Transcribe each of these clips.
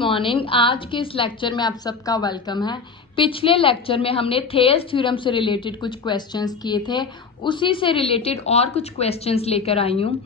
Morning. आज के इस लेक्चर में आप सबका वेलकम है। पिछले लेक्चर में हमने थेल्स थ्योरम से रिलेटेड कुछ क्वेश्चंस किए थे, उसी से रिलेटेड और कुछ क्वेश्चंस लेकर आई हूँ।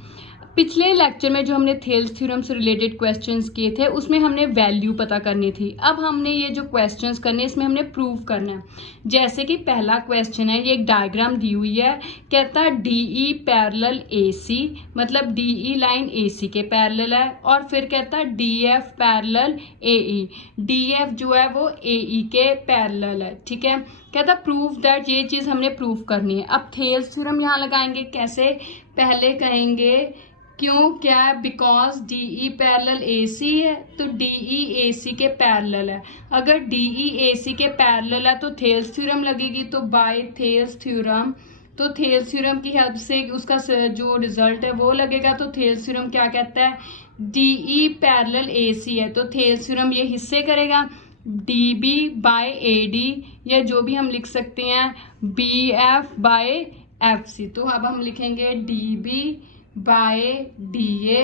पिछले लेक्चर में जो हमने थेल्स थ्योरम से रिलेटेड क्वेश्चंस किए थे उसमें हमने वैल्यू पता करनी थी। अब हमने ये जो क्वेश्चंस करने इसमें हमने प्रूव करना है। जैसे कि पहला क्वेश्चन है, ये एक डायग्राम दी हुई है, कहता है DE पैरेलल AC, मतलब DE लाइन AC के पैरेलल है, और फिर कहता है DF पैरेलल AE, DF जो है वो AE के पैरेलल है। ठीक है, कहता प्रूव दैट, ये चीज हमने प्रूव करनी है। अब थेल्स थ्योरम यहाँ लगाएंगे कैसे, पहले कहेंगे क्यों, क्या है, बिकॉज DE पैरेलल AC है तो DE AC के पैरेलल है। अगर DE AC के पैरेलल है तो थेल्स थ्योरम लगेगी, तो बाय थेल्स थ्योरम, तो थेल्स थ्योरम की हेल्प से उसका जो रिजल्ट है वो लगेगा। तो थेल्स थ्योरम क्या कहता है, DE पैरेलल AC है तो थेल्स थ्योरम ये हिस्से करेगा DB बाय AD, या जो भी हम लिख सकते हैं BF बाय FC। तो अब हम लिखेंगे DB by DA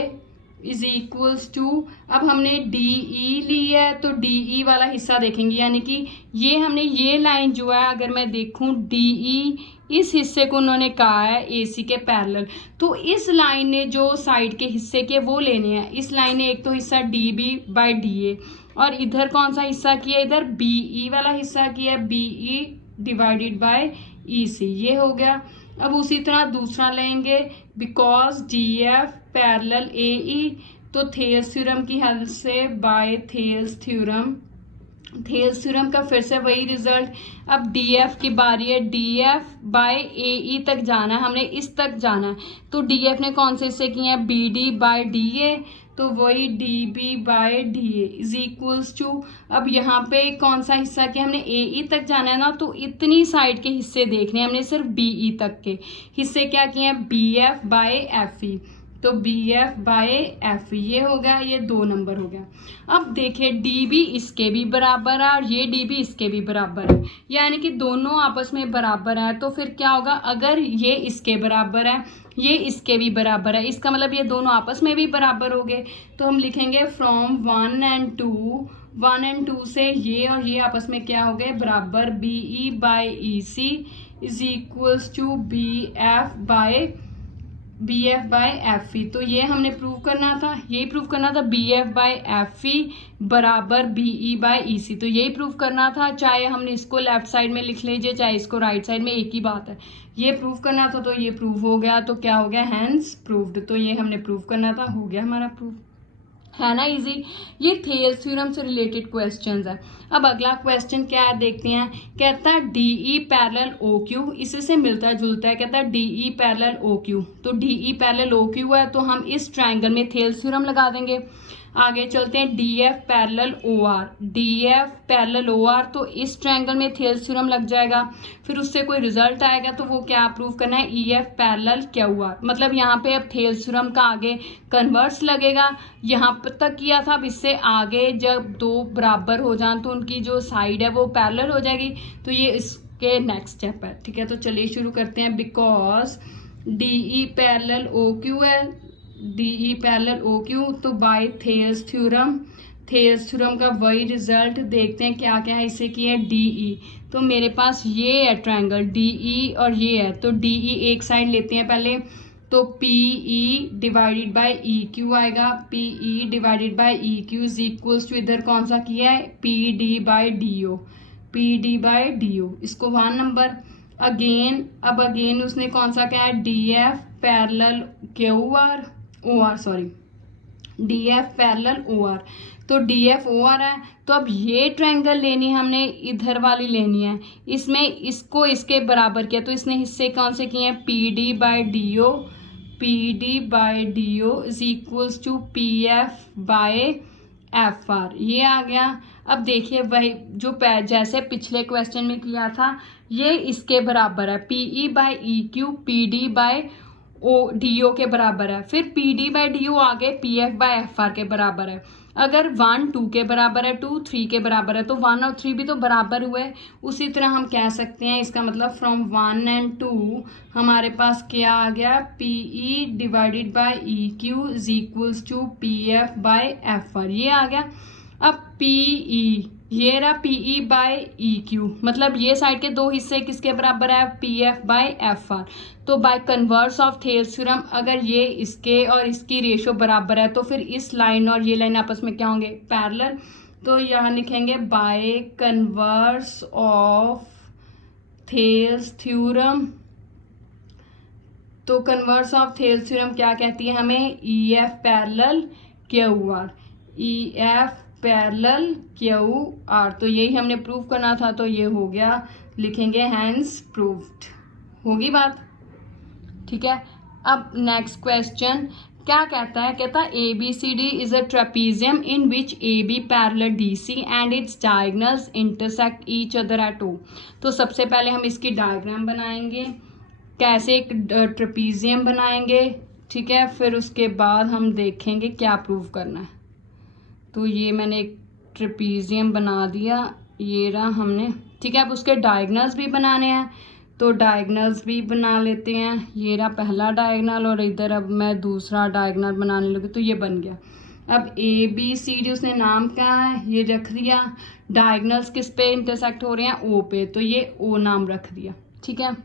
is equals to, अब हमने DE ली है तो DE वाला हिस्सा देखेंगे, यानी कि ये हमने ये लाइन जो है, अगर मैं देखूं DE इस हिस्से को उन्होंने कहा है AC के पैरेलल, तो इस लाइन ने जो साइड के हिस्से के वो लेने हैं। इस लाइन ने एक तो हिस्सा DB बाय DA, और इधर कौन सा हिस्सा किया, इधर BE वाला हिस्सा किया, BE डिवाइडेड बाय EC, ये हो गया। अब उसी तरह दूसरा लेंगे, बिकॉज DF पैरेलल AE, तो थेल्स थ्योरम की हेल्प से by Thales theorem, Thales theorem का फिर से वही रिजल्ट। अब DF की बारी है, DF बाय AE तक जाना है, हमने इस तक जाना है, तो DF ने कौन से हिस्से किए हैं, BD बाय DA, तो वही DB by DA is equals to, अब यहाँ पे कौन सा हिस्सा किया, हमने AE तक जाना है ना, तो इतनी साइड के हिस्से देखने हैं हमने, सिर्फ BE तक के हिस्से क्या किए हैं, BF बाय FE, तो BF बाय FE ये हो गया, ये 2 नंबर हो गया। अब देखिए DB इसके भी बराबर है और ये DB इसके भी बराबर है, यानी कि दोनों आपस में बराबर है। तो फिर क्या होगा, अगर ये इसके बराबर है, ये इसके भी बराबर है, इसका मतलब ये दोनों आपस में भी बराबर हो गए। तो हम लिखेंगे फ्रॉम 1 and 2 से ये और ये आपस में क्या हो गए, बराबर, BE by EC is equals to BF by FE। तो ये हमने प्रूव करना था, यही प्रूव करना था, BF बाय FE बराबर BE बाय EC, तो यही प्रूव करना था। चाहे हमने इसको लेफ्ट साइड में लिख लीजिए, चाहे इसको राइट साइड में, एक ही बात है, ये प्रूव करना था तो ये प्रूव हो गया। तो क्या हो गया, हैंस प्रूव्ड, तो ये हमने प्रूव करना था, हो गया हमारा प्रूव, है ना इजी। ये थेल्स थ्योरम से रिलेटेड क्वेश्चंस है। अब अगला क्वेश्चन क्या है देखते हैं, कहता है DE पैरेलल OQ, इससे मिलता जुलता है, कहता है DE पैरेलल OQ, तो DE पैरेलल OQ है तो हम इस ट्रायंगल में थेल्स थ्योरम लगा देंगे। आगे चलते हैं, DF parallel OR, DF parallel OR, तो इस ट्रायंगल में थेल्स थ्योरम लग जाएगा। फिर उससे कोई रिजल्ट आएगा तो वो क्या प्रूव करना है, EF पैरेलल QR, मतलब यहाँ पे अब थेल्स थ्योरम का आगे कन्वर्स लगेगा, यहाँ तक किया था, अब इससे आगे जब 2 बराबर हो जाए तो उनकी जो साइड है वो पैरेलल हो जाएगी, तो ये इसके नेक्स्ट स्टेप है। ठीक है, तो चलिए शुरू करते हैं। बिकॉज DE पैरेलल OQ है, DE पैरेलल OQ, तो by Thales theorem, Thales theorem का वही रिजल्ट, देखते हैं क्या क्या है इसे किया, DE, तो मेरे पास ये है ट्रायंगल DE और ये है, तो DE एक साइड लेते हैं पहले, तो PE डिवाइडेड बाय EQ आएगा, PE divided by EQ is equals to, इधर कौन सा किया है, PD by DO, PD by DO, इसको 1 नंबर। अगेन, अब अगेन उसने कौन सा क्या है, DF parallel DF parallel OR, तो DF OR है, तो अब ये ट्रायंगल लेनी है हमने, इधर वाली लेनी है, इसमें इसको इसके बराबर किया, तो इसने हिस्से कौन से किए हैं, PD by DO is equals to PF by FR, ये आ गया। अब देखिए वही जो जैसे पिछले क्वेश्चन में किया था, ये इसके बराबर है, PE by EQ PD by DO के बराबर है, फिर PD बाय DO आगे PF बाय FR के बराबर है। अगर 1 2 के बराबर है, 2 3 के बराबर है, तो 1 और 3 भी तो बराबर हुए। उसी तरह हम कह सकते हैं, इसका मतलब फ्रॉम 1 and 2 हमारे पास क्या आ गया, PE divided by EQ is equals to PF by FR, ये आ गया। अब PE, ये रहा PE बाय EQ, मतलब ये साइड के दो हिस्से किसके बराबर है, PF बाय FR। तो by converse of Thales theorem अगर ये इसके और इसकी रेशो बराबर है तो फिर इस लाइन और ये लाइन आपस में क्या होंगे, पैरेलल। तो यहाँ लिखेंगे by converse of Thales theorem. तो कन्वर्स ऑफ थेल्स थ्योरम क्या कहती है हमें, EF parallel QR, EF parallel QR। तो यही हमने प्रूव करना था, तो ये हो गया, लिखेंगे हैंस प्रूव्ड, होगी बात, ठीक है। अब नेक्स्ट क्वेश्चन क्या कहता है, कहता है ABCD is a trapezium in which AB parallel DC and it's diagonals intersect each other at O। तो सबसे पहले हम इसकी डायग्राम बनाएंगे, कैसे एक ट्रेपीजियम बनाएंगे, ठीक है। फिर उसके बाद हम देखेंगे क्या प्रूव करना है। तो ये मैंने एक ट्रेपीजियम बना दिया, ये रहा हमने, ठीक है। अब उसके डायगोनल्स भी बनाने हैं, तो डायगोनल्स भी बना लेते हैं। ये रहा पहला डायगोनल और इधर अब मैं दूसरा डायगोनल बनाने लगी, तो ये बन गया। अब ABCD उसने नाम क्या है, ये रख दिया। डायगोनल्स किस पे इंटरसेक्ट हो रहे हैं, O पे, तो ये O नाम रख दिया, ठीक है।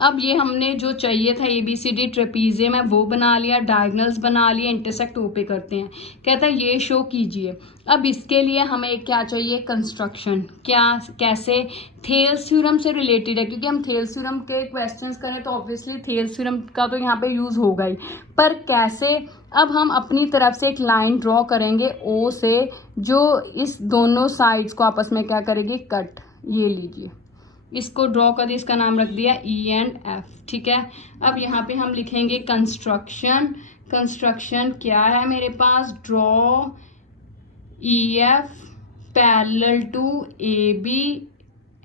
अब ये हमने जो चाहिए था ABCD ट्रेपीजियम है वो बना लिया, डायगोनल्स बना लिया, इंटरसेक्ट O पे करते हैं। कहता है ये शो कीजिए। अब इसके लिए हमें क्या चाहिए, कंस्ट्रक्शन। क्या, कैसे, थेल्स थ्योरम से रिलेटेड है, क्योंकि हम थेल्स थ्योरम के क्वेश्चंस करें तो ऑब्वियसली थेल्स थ्योरम का तो यहाँ पे यूज होगा ही, पर कैसे। अब हम अपनी तरफ से एक लाइन ड्रॉ करेंगे O से, जो इस दोनों साइड्स को आपस में क्या करेगी, कट। ये लीजिए, इसको ड्रॉ कर दिया, इसका नाम रख दिया E एंड F, ठीक है। अब यहाँ पे हम लिखेंगे कंस्ट्रक्शन। कंस्ट्रक्शन क्या है मेरे पास, draw EF parallel to AB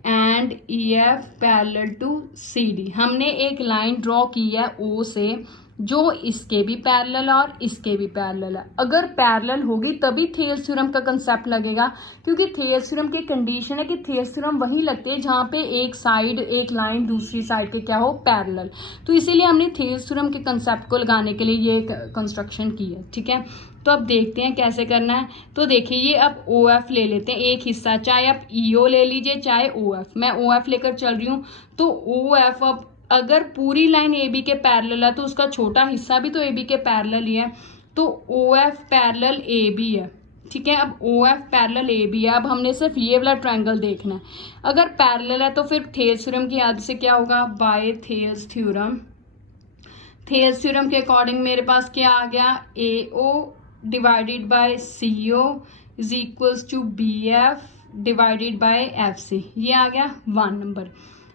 and EF parallel to CD। हमने एक लाइन ड्रॉ की है O से, जो इसके भी पैरेलल और इसके भी पैरेलल है। अगर पैरेलल होगी तभी थेल्स थ्योरम का कंसेप्ट लगेगा, क्योंकि थेल्स थ्योरम की कंडीशन है कि थेल्स थ्योरम वही लगते हैं जहाँ पे एक साइड, एक लाइन दूसरी साइड के क्या हो, पैरेलल। तो इसीलिए हमने थेल्स थ्योरम के कंसेप्ट को लगाने के लिए ये कंस्ट्रक्शन की है, ठीक है। तो अब देखते हैं कैसे करना है। तो देखिए ये अब OF ले लेते हैं एक हिस्सा, चाहे आप EO ले लीजिए चाहे OF। मैं OF लेकर चल रही हूँ, तो OF अब अगर पूरी लाइन AB के पैरेलल है तो उसका छोटा हिस्सा भी तो AB के पैरेलल ही है, तो OF पैरेलल AB है, ठीक है। अब OF पैरेलल AB है। अब हमने सिर्फ ये वाला ट्रायंगल देखना है। अगर पैरेलल है तो फिर थेल्स थ्योरम की याद से क्या होगा, by Thales theorem. Thales theorem के अकॉर्डिंग मेरे पास क्या आ गया, AO divided by CO is equals to BF divided by FC। ये आ गया 1 नंबर।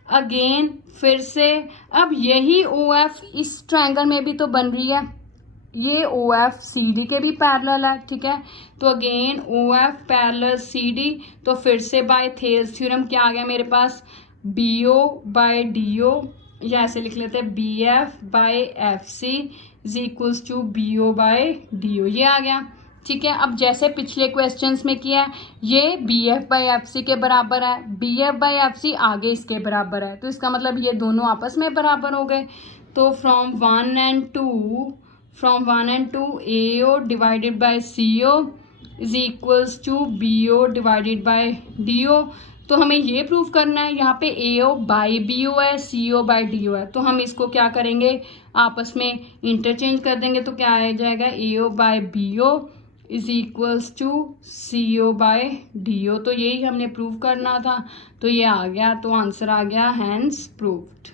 अगेन फिर से अब यही OF इस ट्रायंगल में भी तो बन रही है, ये OF CD के भी पैरेलल है, ठीक है। तो अगेन OF पैरेलल CD, तो फिर से बाय थेल्स थ्योरम क्या आ गया मेरे पास, BO बाय DO, या ऐसे लिख लेते हैं BF by FC is equals to BO by DO। ये आ गया, ठीक है। अब जैसे पिछले क्वेश्चंस में किया है, ये BF बाय FC के बराबर है, BF बाय FC आगे इसके बराबर है, तो इसका मतलब ये दोनों आपस में बराबर हो गए। तो from 1 and 2 AO divided by CO is equals to BO divided by DO। तो हमें ये प्रूव करना है, यहाँ पे AO बाय BO है, CO बाय DO है, तो हम इसको क्या करेंगे, आपस में इंटरचेंज कर देंगे। तो क्या आ जाएगा, AO by BO is equals to CO by DO। तो यही हमने प्रूव करना था, तो ये आ गया, तो आंसर आ गया हैंस प्रूव्ड,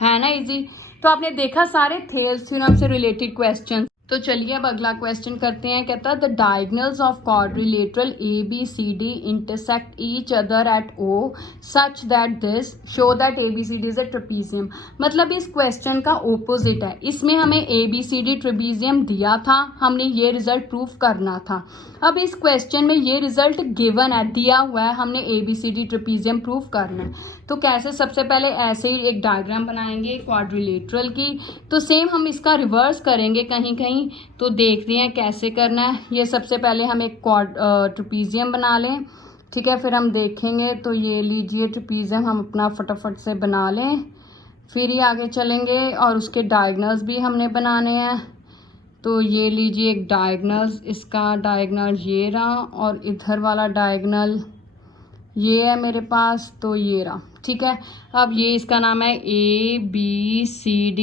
है ना इजी। तो आपने देखा सारे थेल्स थ्योरम से रिलेटेड क्वेश्चन। तो चलिए अब अगला क्वेश्चन करते हैं। कहता है the diagonals of quadrilateral ABCD intersect each other at O such that this show that ABCD is a trapezium. मतलब इस क्वेश्चन का ओपोजिट है, इसमें हमें ABCD ट्रेपीजियम दिया था, हमने ये रिजल्ट प्रूव करना था। अब इस क्वेश्चन में ये रिजल्ट गिवन है, दिया हुआ है, हमने ABCD ट्रेपीजियम प्रूव करना है। तो कैसे, सबसे पहले ऐसे ही एक डायग्राम बनाएंगे क्वाड्रिलेटरल की, तो सेम हम इसका रिवर्स करेंगे कहीं कहीं। तो देखते हैं कैसे करना है। ये सबसे पहले हम एक ट्रेपीजियम बना लें, ठीक है, फिर हम देखेंगे। तो ये लीजिए ट्रेपीजियम हम अपना फटाफट से बना लें, फिर ही आगे चलेंगे। और उसके डायगोनल्स भी हमने बनाने हैं, तो ये लीजिए एक डायगनल, इसका डायगनल ये रहा और इधर वाला डायगनल ये है मेरे पास, तो ये रहा। ठीक है, अब ये इसका नाम है ABCD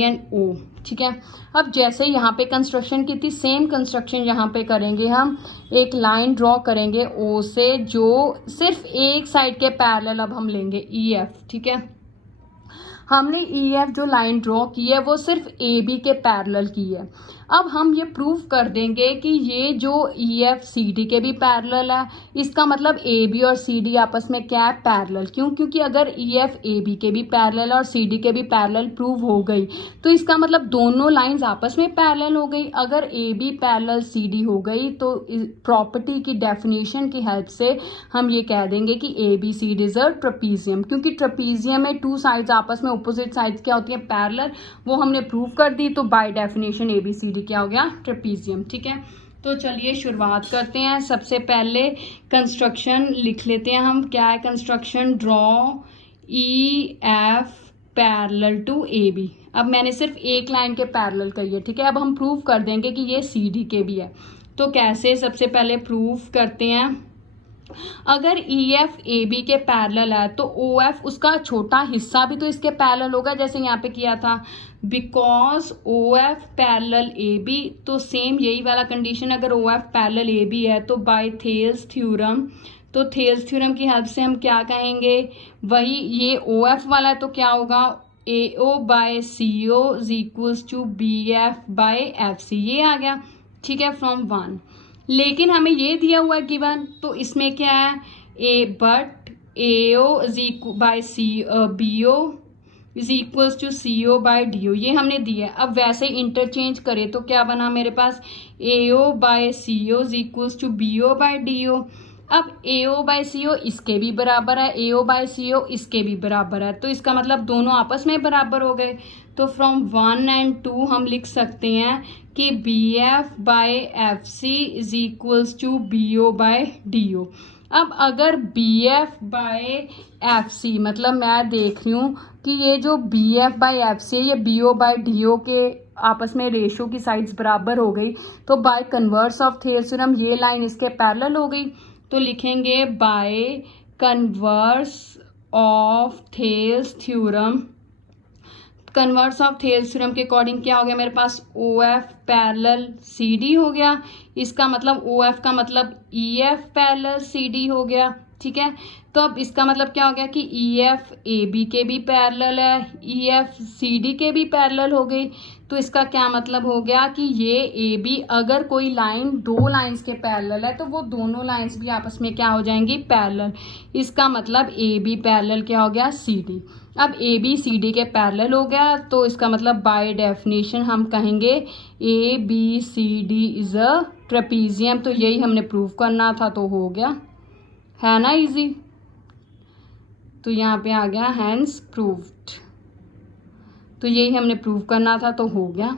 एंड O। ठीक है, अब जैसे यहाँ पे कंस्ट्रक्शन की थी सेम कंस्ट्रक्शन यहाँ पे करेंगे। हम एक लाइन ड्रॉ करेंगे O से जो सिर्फ एक साइड के पैरेलल अब हम लेंगे EF। ठीक है, हमने EF जो लाइन ड्रॉ की है वो सिर्फ AB के पैरेलल की है। अब हम ये प्रूव कर देंगे कि ये जो EF CD के भी पैरेलल है, इसका मतलब AB और CD आपस में क्या है, पैरेलल। क्यों? क्योंकि अगर EF AB के भी पैरेलल और CD के भी पैरेलल प्रूव हो गई तो इसका मतलब दोनों लाइंस आपस में पैरेलल हो गई। अगर AB पैरेलल CD हो गई तो प्रॉपर्टी की डेफिनेशन की हेल्प से हम ये कह देंगे कि ABCD इज अ ट्रेपीजियम, क्योंकि ट्रेपीजियम में टू साइड्स आपस में अपोजिट साइड्स क्या होती हैं, पैरेलल। वो हमने प्रूव कर दी, तो बाय डेफिनेशन ABCD क्या हो गया, ट्रेपीजियम। ठीक है, तो चलिए शुरुआत करते हैं। सबसे पहले कंस्ट्रक्शन लिख लेते हैं हम। क्या है construction? Draw EF parallel to AB। अब मैंने सिर्फ एक लाइन के पैरेलल कही है। ठीक है, अब हम प्रूव कर देंगे कि ये CD के भी है। तो कैसे? सबसे पहले प्रूव करते हैं। अगर EF AB के पैरेलल है तो OF उसका छोटा हिस्सा भी तो इसके पैरेलल होगा, जैसे यहाँ पे किया था। बिकॉज OF पैरेलल AB, तो सेम यही वाला कंडीशन, अगर OF पैरेलल AB है तो बाय थेल्स थ्योरम, तो थेल्स थ्योरम की हेल्प से हम क्या कहेंगे, वही ये OF वाला है तो क्या होगा, AO by CO is equals to BF by FC। ये आ गया। ठीक है, फ्रॉम 1। लेकिन हमें ये दिया हुआ है गिवन, तो इसमें क्या है, but AO by BO is equals to CO by DO, ये हमने दिया है। अब वैसे इंटरचेंज करें तो क्या बना मेरे पास, AO by CO is equals to BO by DO। अब AO बाय CO इसके भी बराबर है, AO बाय CO इसके भी बराबर है, तो इसका मतलब दोनों आपस में बराबर हो गए। तो फ्रॉम 1 एंड 2 हम लिख सकते हैं कि BF by FC is equals to BO by DO। अब अगर BF बाय FC, मतलब मैं देख रही हूँ कि ये जो BF बाय FC है ये BO बाय DO के आपस में रेशो की साइड्स बराबर हो गई, तो by converse of Thales theorem ये लाइन इसके पैरेलल हो गई। तो लिखेंगे by converse of Thales theorem, converse of Thales theorem के अकॉर्डिंग क्या हो गया मेरे पास, OF पैरेलल CD हो गया। इसका मतलब OF का मतलब EF पैरेलल CD हो गया। ठीक है, तो अब इसका मतलब क्या हो गया कि EF AB के भी पैरेलल है, EF CD के भी पैरेलल हो गई। तो इसका क्या मतलब हो गया कि ये AB, अगर कोई लाइन दो लाइंस के पैरेलल है तो वो दोनों लाइंस भी आपस में क्या हो जाएंगी, पैरेलल। इसका मतलब AB पैरेलल क्या हो गया, CD। अब AB CD के पैरेलल हो गया, तो इसका मतलब बाय डेफिनेशन हम कहेंगे ABCD इज अ ट्रेपीजियम। तो यही हमने प्रूव करना था, तो हो गया, है ना इजी। तो यहाँ पे आ गया हैंस प्रूव्ड। तो यही हमने प्रूव करना था, तो हो गया,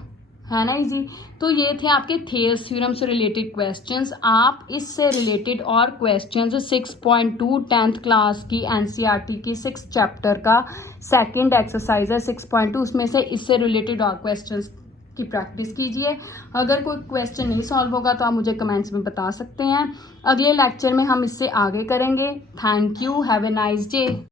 है ना इजी। तो ये थे आपके थेल्स थ्योरम से रिलेटेड क्वेश्चंस। आप इससे रिलेटेड और क्वेश्चंस 6.2 10th क्लास की NCERT की 6th चैप्टर का सेकंड एक्सरसाइज है 6.2, उसमें से इससे रिलेटेड और क्वेश्चंस की प्रैक्टिस कीजिए। अगर कोई क्वेश्चन नहीं सॉल्व होगा तो आप मुझे कमेंट्स में बता सकते हैं। अगले लेक्चर में हम इससे आगे करेंगे। Thank you, have a nice day.